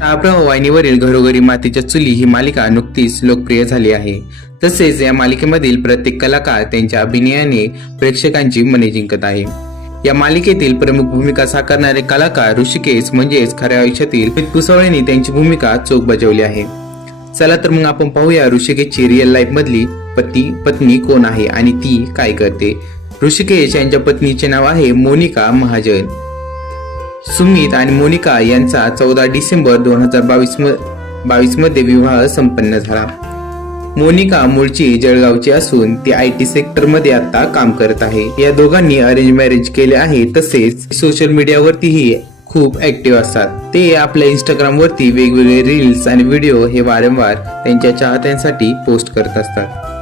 वाहिनीवरील घरोघरी मातीच्या चुली ही मालिका नुकतीच लोकप्रिय झाली आहे. तसेच या मालिकेमधील प्रत्येक कलाकार त्यांच्या अभिनयाने प्रेक्षकांची मने जिंकत आहे. या मालिकेतील प्रमुख भूमिका साकारणारे कलाकार ऋषिकेश म्हणजेच खऱ्या आयुष्यातील अमित कुसवळेंनी त्यांची भूमिका चोख बजावली आहे. चला तर मग आपण पाहूया ऋषिकेशची रिअल लाईफ मधली पत्नी कोण आहे आणि ती काय करते. ऋषिकेश यांच्या पत्नीचे नाव आहे मोनिका महाजन. सुमित आणि मोनिका यांचा 14 डिसेंबर 2022 मध्ये विवाह संपन्न झाला. मोनिका मूळची जळगावची असून ती IT सेक्टर मध्ये आता काम करत आहे. या दोघांनी अरेंज मॅरेज केले आहे. तसेच सोशल मीडियावरतीही खूप ऍक्टिव्ह असतात. ते आपल्या इंस्टाग्राम वरती वेगवेगळे रील्स आणि व्हिडिओ हे वारंवार त्यांच्या चाहत्यांसाठी पोस्ट करत असतात.